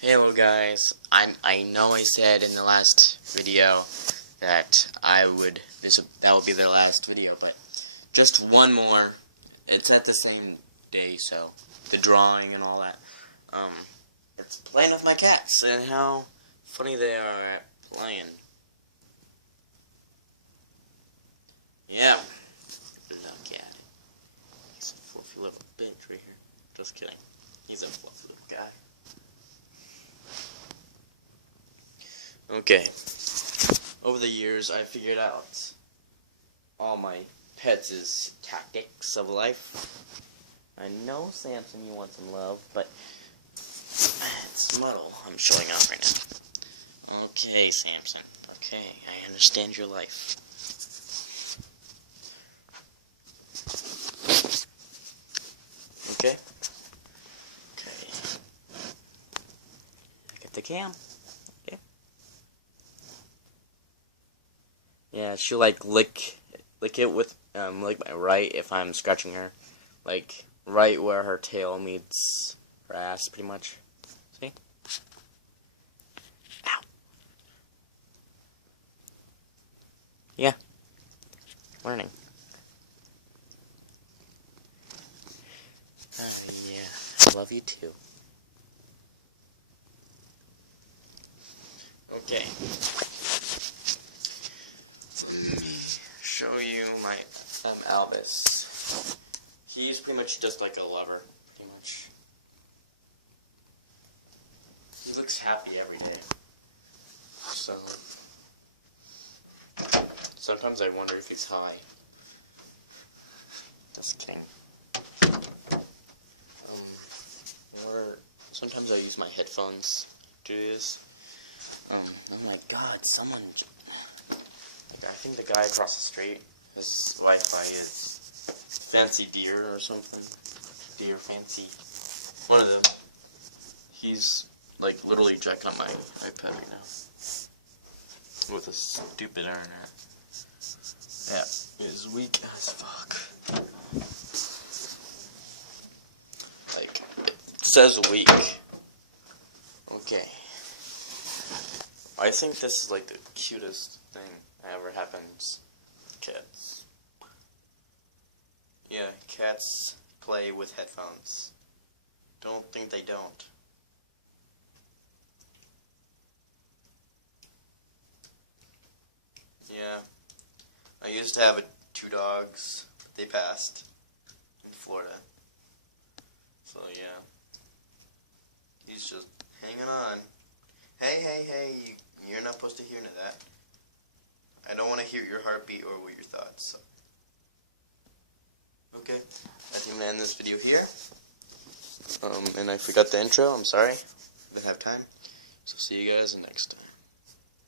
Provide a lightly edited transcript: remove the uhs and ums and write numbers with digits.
Hello guys, I know I said in the last video that that would be the last video, but just one more. It's at the same day, so the drawing and all that. It's playing with my cats and how funny they are at playing. Yeah, little cat. He's a fluffy little bench right here. Just kidding. He's a fluffy little guy. Okay, over the years I figured out all my pets' tactics of life. I know, Samson, you want some love, but it's Muddle I'm showing off right now. Okay, Samson, okay, I understand your life. Okay? Okay. Get the cam. Yeah, she'll like lick it with like my right if I'm scratching her, like right where her tail meets her ass, pretty much. See? Ow. Yeah. Learning. Yeah. I love you too. Okay. Let me show you my Albus. He's pretty much just like a lover, pretty much. He looks happy every day. So sometimes I wonder if he's high. Just kidding. Or sometimes I use my headphones to do this. Oh my god, someone... I think the guy across the street, his Wi-Fi is Fancy Deer or something. Deer Fancy. One of them. He's like literally checking on my iPad right now. With a stupid internet. Yeah, it's weak as fuck. Like, it says weak. Okay. I think this is like the cutest thing that ever happens. Cats. Yeah, cats play with headphones. Don't think they don't. Yeah. I used to have 2 dogs, but they passed in Florida. So yeah. He's just hanging on. Hey, you're not supposed to hear into that. I don't want to hear your heartbeat or your thoughts. So. Okay, I think I'm going to end this video here. And I forgot the intro, I'm sorry. I didn't have time. So see you guys next time.